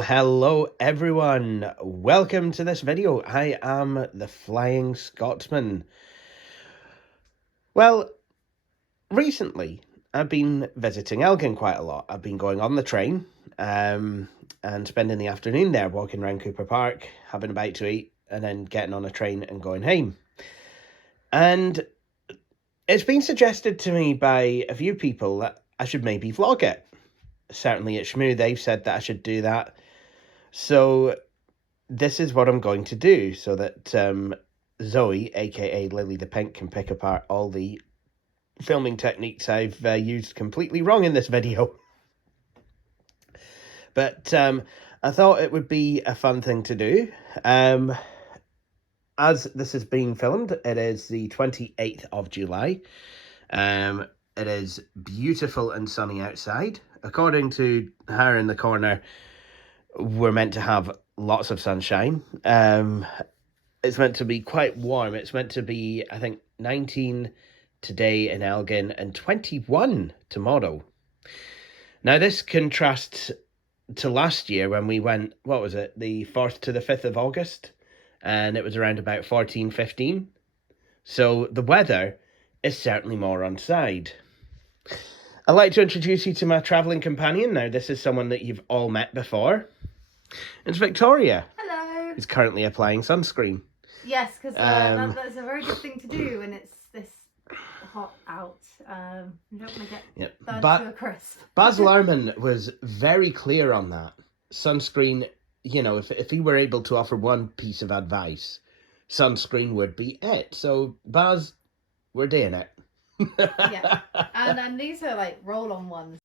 Well, hello everyone. Welcome to this video. I am the Flying Scotsman. Well, recently I've been visiting Elgin quite a lot. I've been going on the train and spending the afternoon there, walking around Cooper Park, having a bite to eat, and then getting on a train and going home. And it's been suggested to me by a few people that I should maybe vlog it. Certainly at Shmoo, they've said that I should do that. So this is what I'm going to do so that Zoe, aka Lily the Pink, can pick apart all the filming techniques I've used completely wrong in this video. But I thought it would be a fun thing to do. As this is being filmed, it is the 28th of July. It is beautiful and sunny outside. According to her in the corner, we're meant to have lots of sunshine. It's meant to be quite warm. It's meant to be, I think, 19 today in Elgin and 21 tomorrow. Now, this contrasts to last year when we went, what was it, the 4th to the 5th of August? And it was around about 14, 15. So the weather is certainly more on side. I'd like to introduce you to my travelling companion. Now, this is someone that you've all met before. It's Victoria. Hello. Who's currently applying sunscreen. Yes, because that's a very good thing to do when it's this hot out. You don't want to get burned to a crisp. Baz Luhrmann was very clear on that. Sunscreen, you know, if he were able to offer one piece of advice, sunscreen would be it. So, Baz, we're doing it. Yeah, and these are like roll-on ones.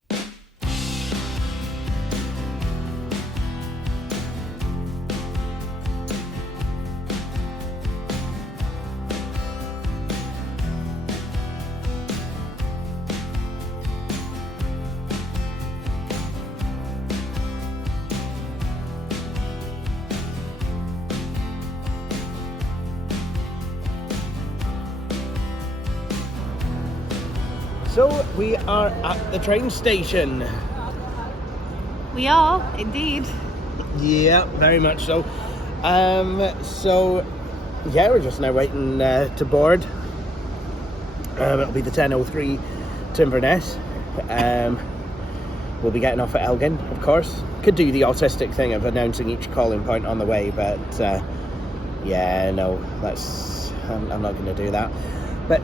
So we are at the train station. We are, indeed. Yeah, very much so. Yeah, we're just now waiting to board. It'll be the 10:03 to Inverness. We'll be getting off at Elgin, of course. Could do the autistic thing of announcing each calling point on the way, but yeah, no, I'm not going to do that. But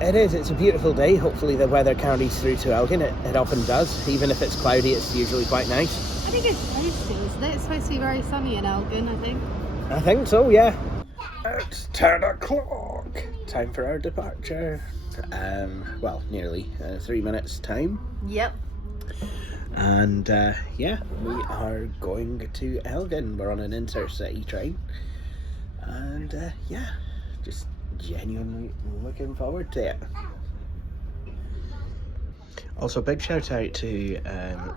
it's a beautiful day. Hopefully the weather carries through to Elgin. It often does. Even if it's cloudy, it's usually quite nice. I think it's supposed to, isn't it? It's supposed to be very sunny in Elgin, I think. I think so, yeah. It's 10 o'clock. Time for our departure. Well, nearly 3 minutes time. Yep. And yeah, we are going to Elgin. We're on an intercity train. And yeah, just genuinely looking forward to it. Also, big shout out to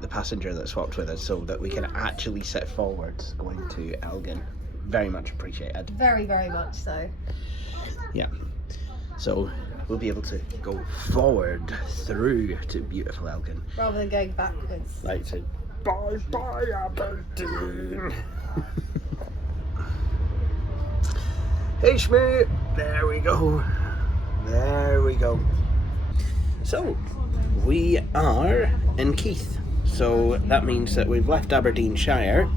the passenger that swapped with us so that we can actually sit forwards going to Elgin. Very much appreciated. Very, very much so. Yeah. So we'll be able to go forward through to beautiful Elgin. Rather than going backwards. Like to bye bye Aberdeen. Hey Shmoo, there we go. There we go. So we are in Keith. So that means that we've left Aberdeenshire.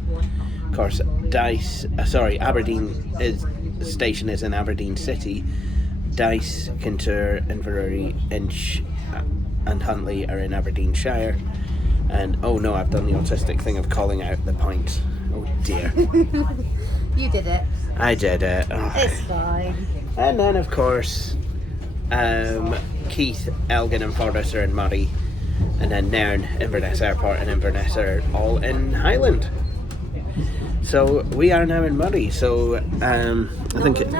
Of course, Aberdeen station is in Aberdeen City. Dice, Kintur, Inverurie, Inch and Huntly are in Aberdeenshire. And oh no, I've done the autistic thing of calling out the points. Oh dear. You did it. I did it. Oh. It's fine. And then of course Keith, Elgin and Forres are in Moray. And then Nairn, Inverness Airport and Inverness are all in Highland. So we are now in Moray. So I think it's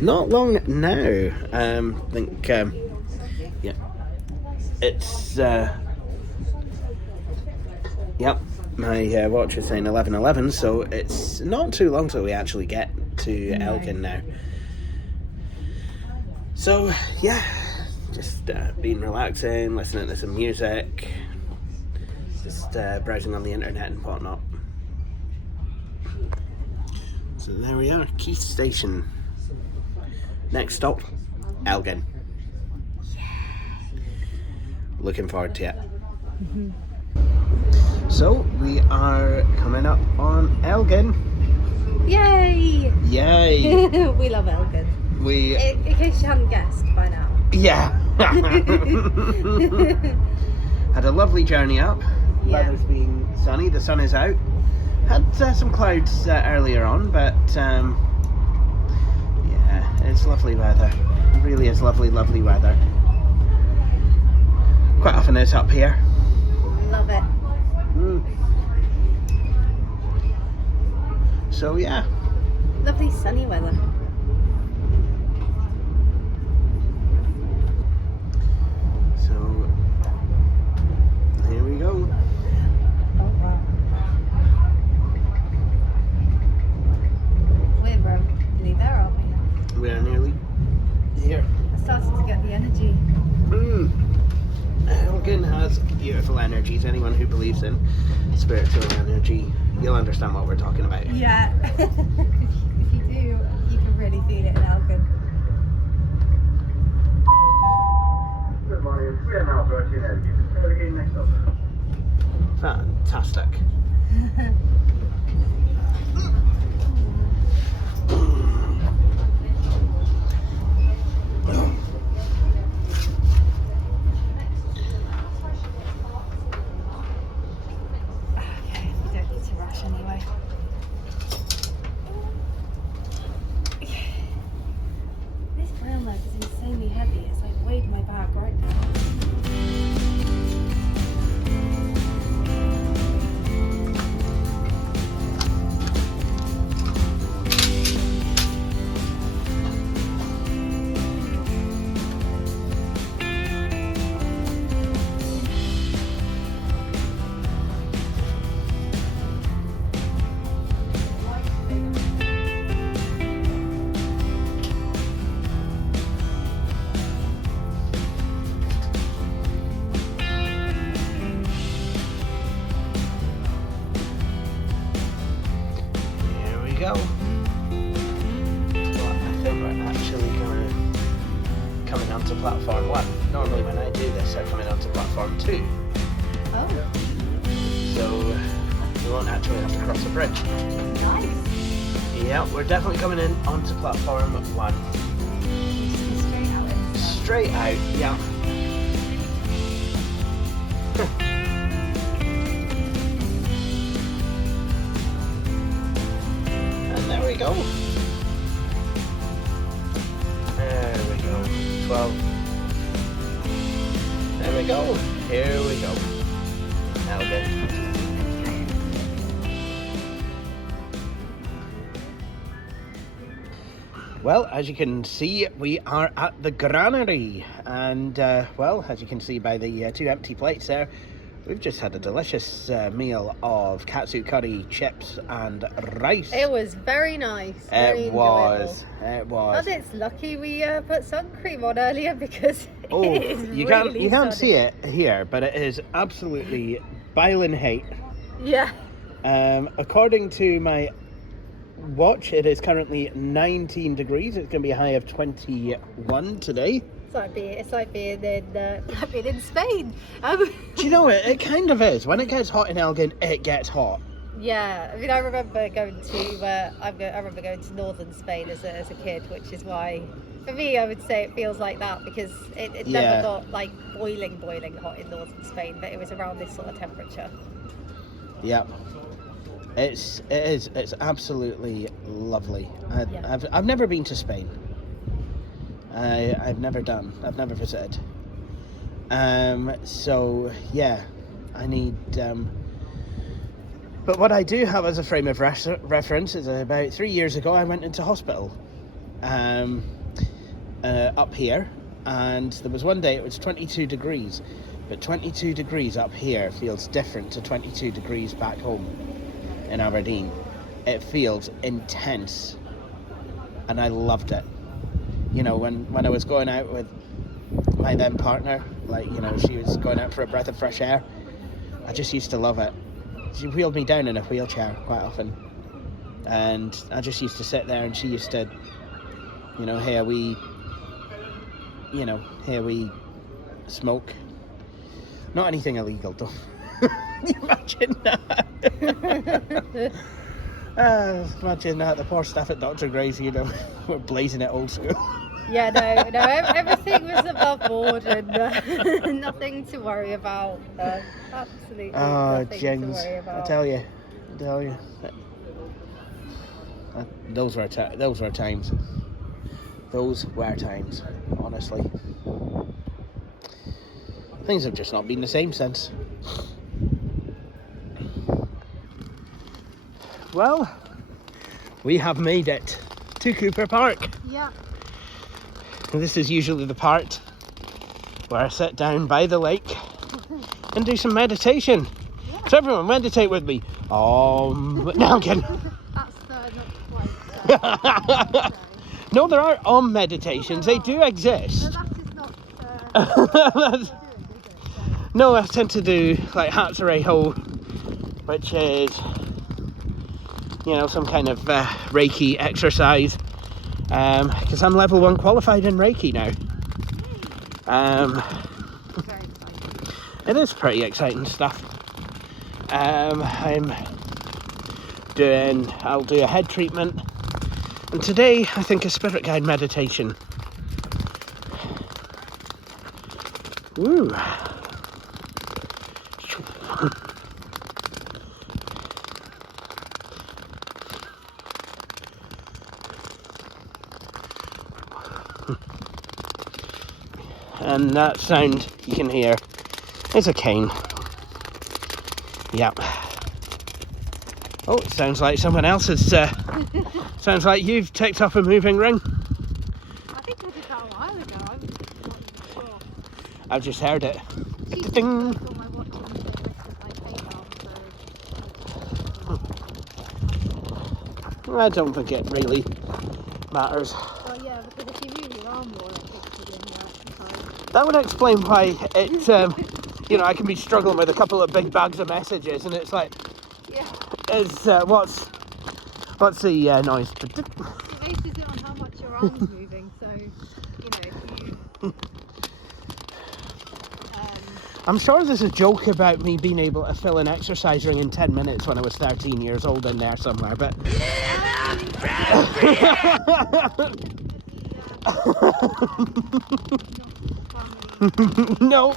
not long now. I think yeah, it's yep. My watch is saying 11:11, so it's not too long till we actually get to Elgin now. So yeah, just been relaxing, listening to some music, just browsing on the internet and whatnot. So there we are, Keith Station. Next stop, Elgin. Looking forward to it. So we are coming up on Elgin. Yay! Yay! We love Elgin. In case you hadn't guessed by now. Yeah. Had a lovely journey up. Yeah. Weather's been sunny. The sun is out. Had some clouds earlier on, but yeah, it's lovely weather. It really is lovely, lovely weather. Quite often it's up here. Love it. So yeah. Lovely sunny weather. So here we go. Oh wow. We're nearly there, aren't we? We're nearly here. I'm starting to get the energy. Elgin has beautiful energies. Anyone who believes in spiritual energy, you'll understand what we're talking about. Yeah. If you do, you can really feel it in Elgin. Good morning, we are now approaching Elgin. Elgin next up. Fantastic. Anyway. This brown loaf is insanely heavy. It's like weighed my bag right now. Go. Well, I think we're actually coming onto platform 1. Normally when I do this, I'm coming onto platform 2. Oh. So we won't actually have to cross the bridge. Nice. Yeah, we're definitely coming in onto platform 1. Straight out. Straight out, yeah. There we go. There we go. 12. There we go. Here we go. Elgin. Well, as you can see, we are at the granary. And, well, as you can see by the 2 empty plates there, we've just had a delicious meal of katsu curry, chips and rice. It was very nice. Very It was. And it's lucky we put sun cream on earlier because it is you really can't sunny. see it here, but it is absolutely boiling heat. Yeah. According to my watch, it is currently 19 degrees. It's going to be a high of 21 today. It's like being in Spain. Do you know it? It kind of is. When it gets hot in Elgin, it gets hot. Yeah, I mean, I remember going to northern Spain as a kid, which is why, for me, I would say it feels like that because it never got like boiling hot in northern Spain, but it was around this sort of temperature. Yep. It's absolutely lovely. I've never been to Spain. I've never visited. So yeah, I need. But what I do have as a frame of reference is about 3 years ago I went into hospital, up here, and there was one day it was 22 degrees, but 22 degrees up here feels different to 22 degrees back home in Aberdeen. It feels intense, and I loved it. You know, when I was going out with my then partner, like, you know, she was going out for a breath of fresh air, I just used to love it. She wheeled me down in a wheelchair quite often. And I just used to sit there, and she used to, here we smoke. Not anything illegal, though. Can you imagine that? Imagine that, the poor staff at Dr. Gray's, we're blazing it old school. Yeah, no, everything was above board and nothing to worry about. Absolutely nothing to worry about. I tell you. Those were times. Those were times, honestly. Things have just not been the same since. Well, we have made it to Cooper Park. Yeah. This is usually the part where I sit down by the lake and do some meditation. Yeah. So everyone, meditate with me. No, I'm kidding. That's not quite. No, there are meditations. They do exist. No, that is not. No, I tend to do like Hatsureiho, which is, some kind of Reiki exercise. Because I'm level 1 qualified in Reiki now. Very exciting. It is pretty exciting stuff. I'll do a head treatment, and today I think a spirit guide meditation. Ooh. And that sound you can hear is a cane. Yep. Oh, it sounds like someone else has. Sounds like you've ticked off a moving ring. I think I did that a while ago. I'm not even sure. I've just heard it. She's Ding. just on my watch and said my PayPal, so. I don't think it really matters. Well, yeah, because if you move your arm more, it kicks it in there. So. That would explain why it, I can be struggling with a couple of big bags of messages, and it's like, Yeah. It's what's the noise? It bases it on how much your arm's moving, so if you. I'm sure there's a joke about me being able to fill an exercise ring in 10 minutes when I was 13 years old in there somewhere, but. No.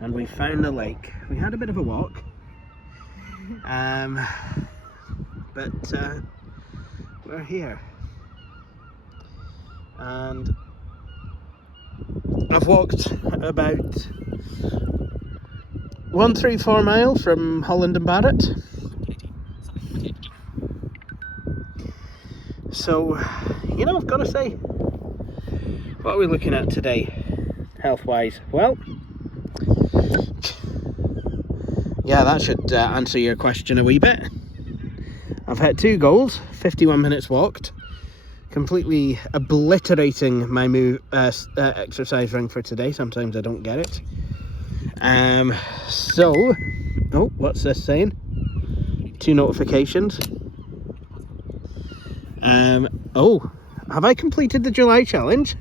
And we found the lake. We had a bit of a walk, but we're here, and I've walked about 134 miles from Holland and Barrett. So, I've got to say, what are we looking at today, health-wise? Well, yeah, that should answer your question a wee bit. I've hit 2 goals, 51 minutes walked, completely obliterating my exercise ring for today. Sometimes I don't get it. What's this saying? 2 notifications. Have I completed the July challenge?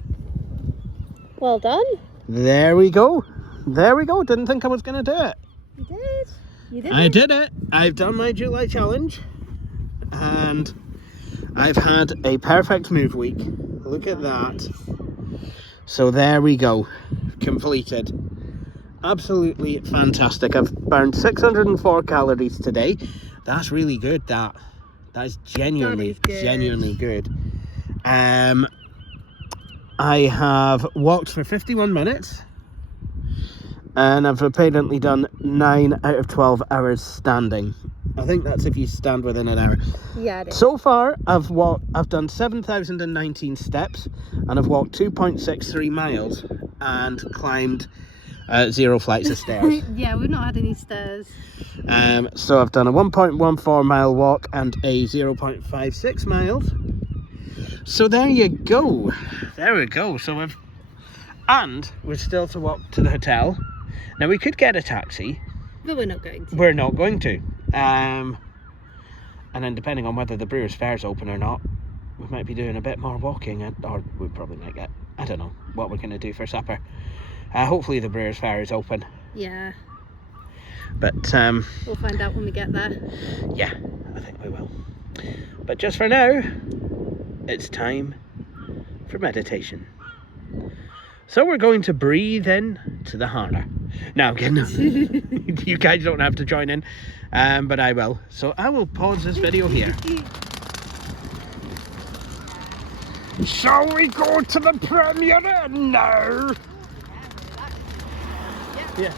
Well done. There we go. Didn't think I was going to do it. You did. You did. I did it. I've done my July challenge, and I've had a perfect move week. Look at that. So there we go. Completed. Absolutely fantastic. I've burned 604 calories today. That's really good. That is genuinely good. I have walked for 51 minutes, and I've apparently done 9 out of 12 hours standing. I think that's if you stand within an hour. Yeah, it is. So far, I've done 7,019 steps, and I've walked 2.63 miles and climbed 0 flights of stairs. Yeah, we've not had any stairs. So I've done a 1.14 mile walk and a 0.56 miles. So there you go. There we go. And we're still to walk to the hotel. Now we could get a taxi, But we're not going to. We're not going to. And then depending on whether the Brewers Fair's open or not, we might be doing a bit more walking, or we probably might get, I don't know what we're going to do for supper. Hopefully the Brewers Fair is open. Yeah. But we'll find out when we get there. yeah, I think we will. But just for now, it's time for meditation. So we're going to breathe in to the harbour. No, I'm kidding. You guys don't have to join in, but I will. So I will pause this video here. Shall we go to the premiere now? Yeah.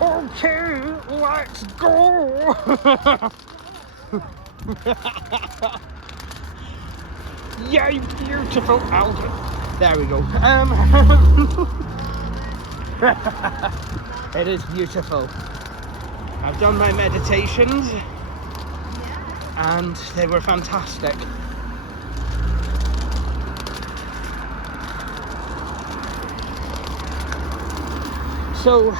Okay, let's go. Yay, beautiful Elgin. There we go. It is beautiful. I've done my meditations and they were fantastic. So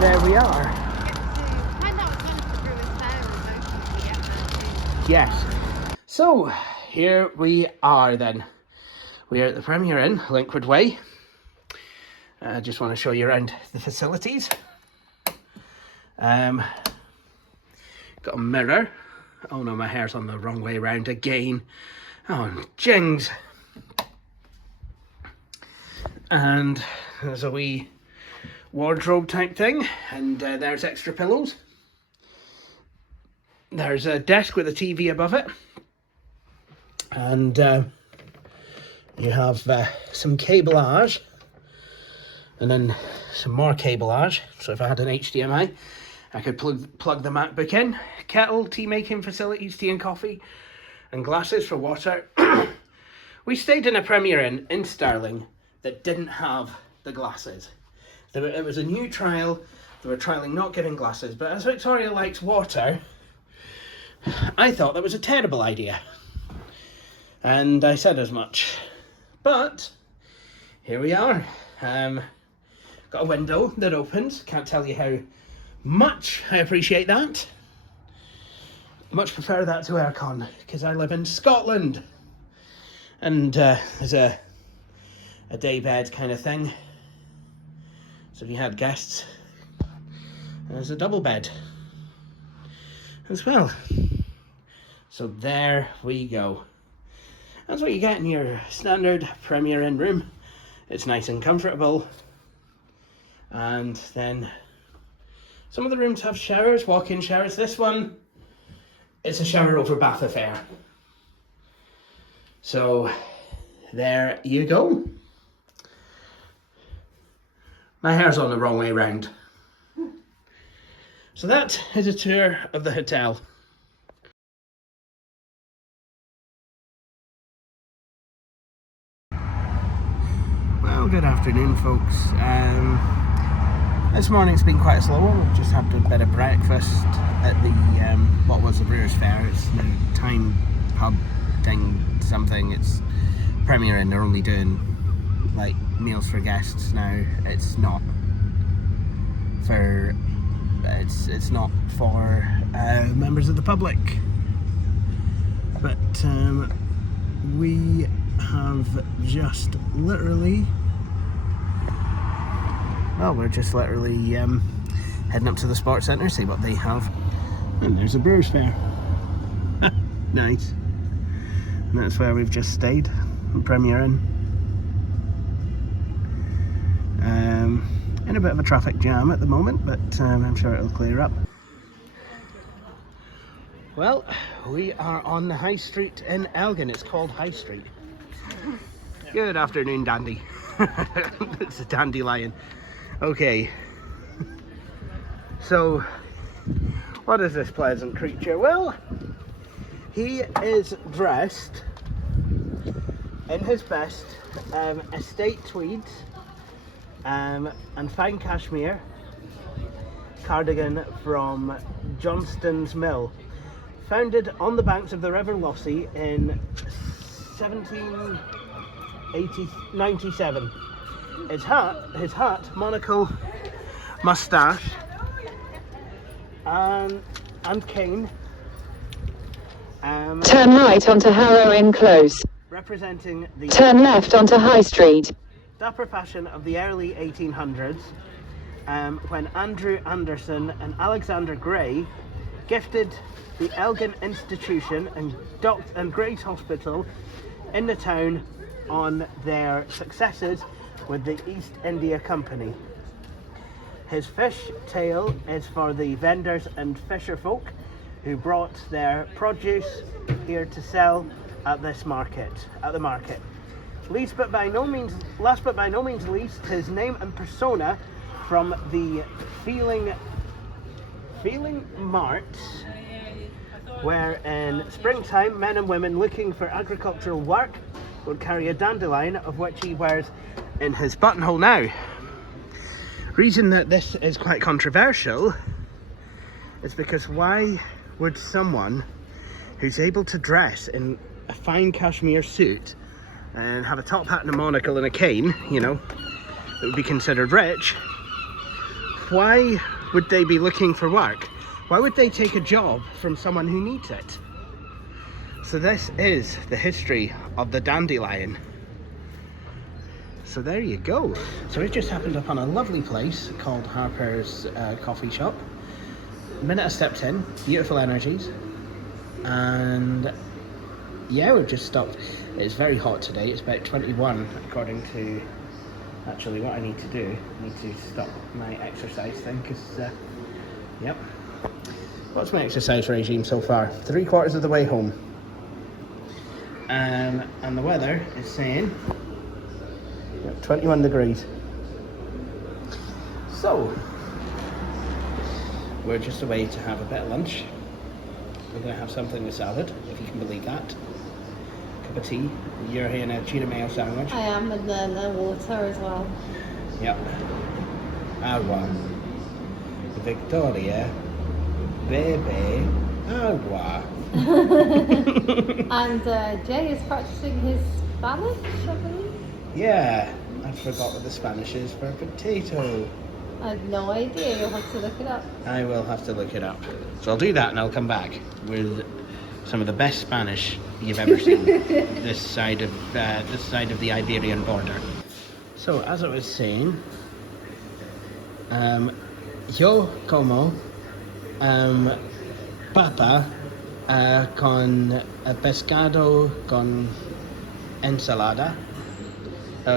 there we are. Yes. So here we are then. We are at the Premier Inn, Linkwood Way. I just want to show you around the facilities. Got a mirror. Oh no, my hair's on the wrong way around again. Oh, jings. And there's a wee wardrobe type thing, and there's extra pillows. There's a desk with a TV above it, and you have some cablage, and then some more cablage. So if I had an HDMI, I could plug the MacBook in. Kettle, tea making facilities, tea and coffee, and glasses for water. We stayed in a Premier Inn in Stirling that didn't have the glasses. It was a new trial. They were trialling not giving glasses, but as Victoria likes water, I thought that was a terrible idea. And I said as much. But here we are. Got a window that opens. Can't tell you how much I appreciate that. Much prefer that to aircon, because I live in Scotland. And there's a day bed kind of thing. So if you had guests, there's a double bed as well. So there we go. That's what you get in your standard Premier Inn room. It's nice and comfortable. And then some of the rooms have showers, walk-in showers. This one, it's a shower over bath affair. So there you go. My hair's on the wrong way round. So that is a tour of the hotel. Well, good afternoon, folks. This morning's been quite slow. We've just had a bit of breakfast at the what was the Brewers Fair. It's the Time Pub thing, something. It's Premier Inn. They're only doing like meals for guests now. It's not for members of the public. But we have just literally, well, we're just literally heading up to the sports centre, see what they have. And there's a Brewers Fair. Nice. And that's where we've just stayed, in Premier Inn. In a bit of a traffic jam at the moment, but I'm sure it'll clear up. Well, we are on the High Street in Elgin. It's called High Street. Good afternoon, Dandy. It's a dandelion. Okay. So, what is this pleasant creature? Well, he is dressed in his best estate tweeds and fine cashmere cardigan from Johnston's Mill. Founded on the banks of the River Lossy in 17 97. His hat, monocle, moustache, and cane. Turn right onto Harrow Inn Close. Representing the Turn left onto High Street. dapper fashion of the early 1800s, when Andrew Anderson and Alexander Gray gifted the Elgin Institution and Gray's Hospital in the town on their successes with the East India Company. His fish tail is for the vendors and fisher folk who brought their produce here to sell at the market. Last but by no means least, his name and persona from the Feeling Mart, where in springtime men and women looking for agricultural work would carry a dandelion, of which he wears in his buttonhole now. Reason that this is quite controversial is because why would someone who's able to dress in a fine cashmere suit and have a top hat and a monocle and a cane, you know, that would be considered rich, why would they be looking for work? Why would they take a job from someone who needs it? So this is the history of the dandelion. So there you go. So we've just happened upon a lovely place called Harper's Coffee Shop. The minute I stepped in, beautiful energies, and yeah, we've just stopped. It's very hot today. It's about 21 according to actually what I need to do. I need to stop my exercise thing because yep. What's my exercise regime so far? 3/4 of the way home. And the weather is saying 21 degrees. So we're just away to have a bit of lunch. We're going to have something with salad, if you can believe that. Cup of tea. You're having a tuna mayo sandwich. I am, and then water as well. Yep. Agua. Victoria. Baby. Agua. And Jay is practicing his Spanish, I believe. Yeah. I forgot what the Spanish is for potato. I have no idea. You'll have to look it up. I will have to look it up. So I'll do that and I'll come back with some of the best Spanish you've ever seen this side of the Iberian border. So as I was saying, yo como papa con pescado con ensalada,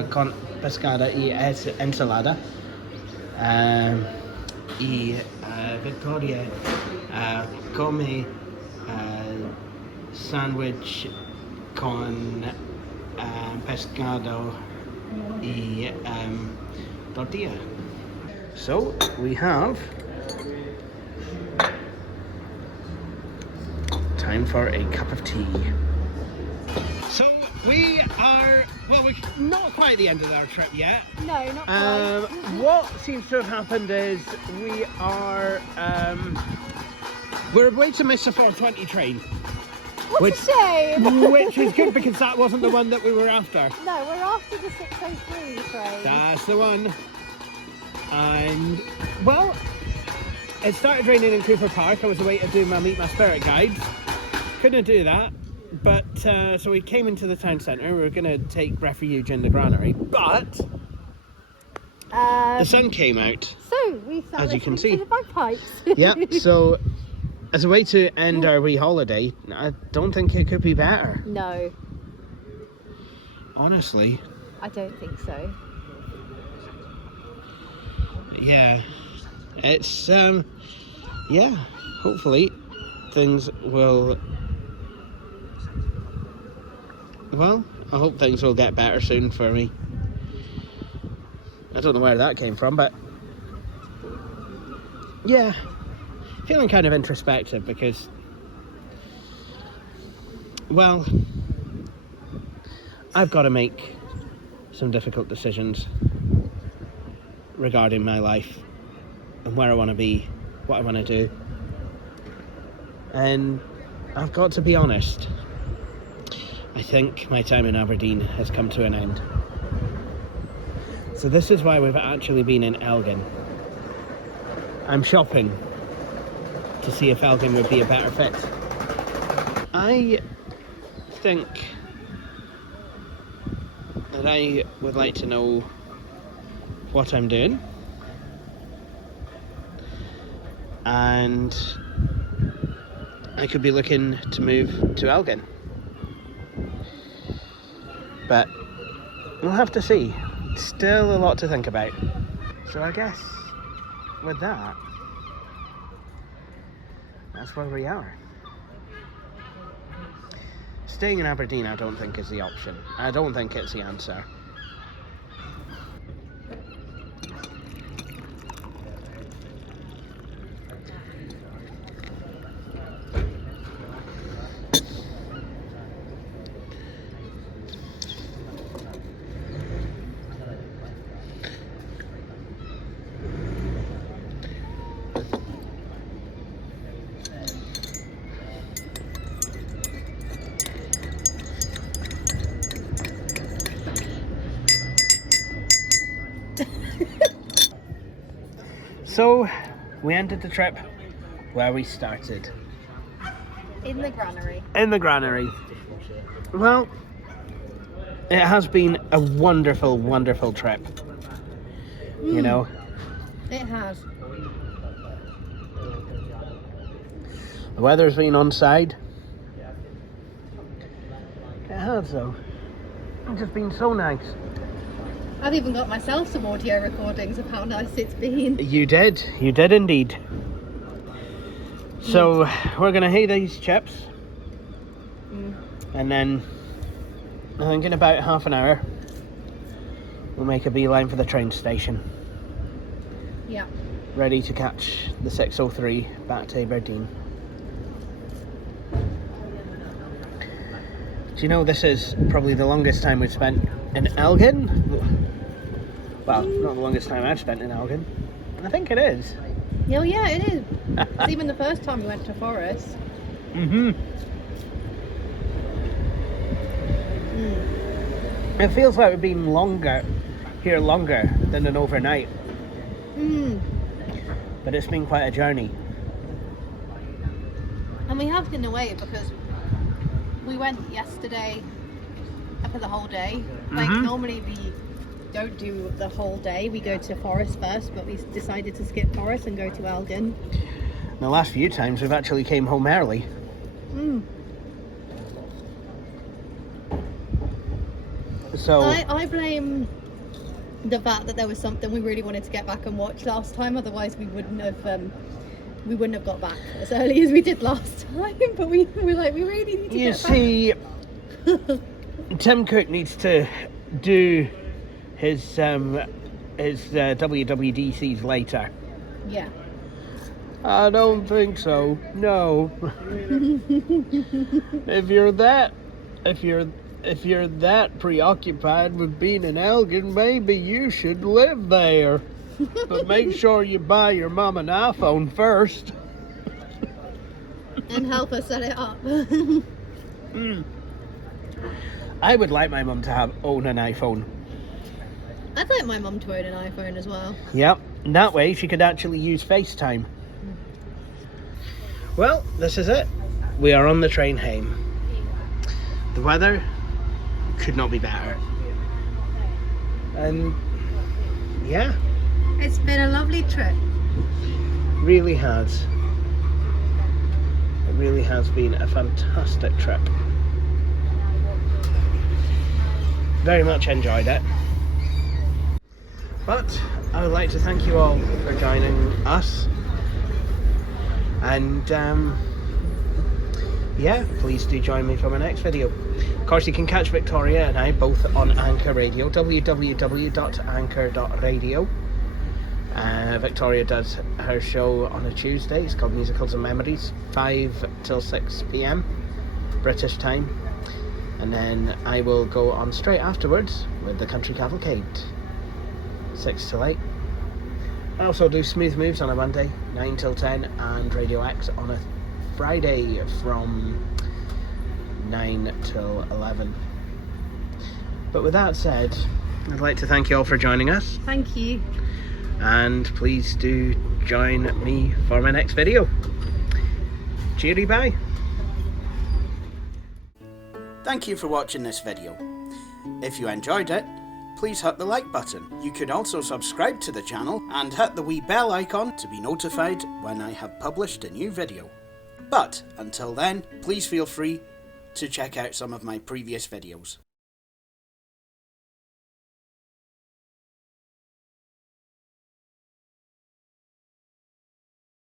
con pescada y ensalada. Y Victoria come sandwich con pescado y tortilla. So we have time for a cup of tea. So we are, well, we're not quite at the end of our trip yet. No, not quite. What seems to have happened is we are, we're way to miss the 4:20 train. What a shame! Which is good because that wasn't the one that we were after. No, we're after the 6:03 train. That's the one. And, well, it started raining in Cooper Park. I was away to do my Meet My Spirit guide. Couldn't do that. But, so we came into the town centre. We were going to take refuge in the granary. But the sun came out. So we started as you can see. to the bagpipes. Yep, so as a way to end our wee holiday, I don't think it could be better. No, Honestly. I don't think so. Yeah. It's, yeah, hopefully things will, well, I hope things will get better soon for me. I don't know where that came from, but yeah, feeling kind of introspective because, well, I've got to make some difficult decisions regarding my life and where I want to be, what I want to do. And I've got to be honest, I think my time in Aberdeen has come to an end. So this is why we've actually been in Elgin. I'm shopping to see if Elgin would be a better fit. I think that I would like to know what I'm doing, and I could be looking to move to Elgin, but we'll have to see. Still a lot to think about. So I guess with that, that's where we are. Staying in Aberdeen I don't think is the option. I don't think it's the answer. So, we ended the trip where we started. In the granary. In the granary. Well, it has been a wonderful, wonderful trip. You know? It has. The weather's been on side. It has, though. It's just been so nice. I've even got myself some audio recordings of how nice it's been. You did indeed. So we're gonna hay these chips, and then I think in about half an hour we'll make a beeline for the train station. Yeah. Ready to catch the 6:03 back to Aberdeen. Do you know this is probably the longest time we've spent in Elgin? Well, not the longest time I've spent in Elgin. I think it is. Oh yeah, it is. It's even the first time we went to Forest. It feels like we've been longer than an overnight. But it's been quite a journey. And we have been away because we went yesterday for the whole day. Like normally we don't do the whole day. We go to Forest first, but we decided to skip Forest and go to Elgin. The last few times we've actually came home early. So I blame the fact that there was something we really wanted to get back and watch last time. Otherwise, we wouldn't have got back as early as we did last time. But we were like, we really need to you get see, Tim Cook needs to do his WWDCs later. Yeah. I don't think so. No. If you're that preoccupied with being in Elgin, maybe you should live there. But make sure you buy your mum an iPhone first. And help us set it up. I would like my mum to own an iPhone. I'd like my mum to own an iPhone as well. Yep, and that way she could actually use FaceTime. Well, this is it. We are on the train home. The weather could not be better. And yeah. It's been a lovely trip. Really has. It really has been a fantastic trip. Very much enjoyed it. But I would like to thank you all for joining us. And yeah, please do join me for my next video. Of course, you can catch Victoria and I both on Anchor Radio, www.anchor.radio. Victoria does her show on a Tuesday. It's called Musicals and Memories, 5 till 6 p.m. British time. And then I will go on straight afterwards with the Country Cavalcade, 6 till 8. I also do Smooth Moves on a Monday, 9 till 10, and Radio X on a Friday from 9 till 11. But with that said, I'd like to thank you all for joining us, Thank you. and please do join me for my next video. Cheery bye. Thank you for watching this video. If you enjoyed it, please hit the like button. You could also subscribe to the channel and hit the wee bell icon to be notified when I have published a new video. But until then, please feel free to check out some of my previous videos.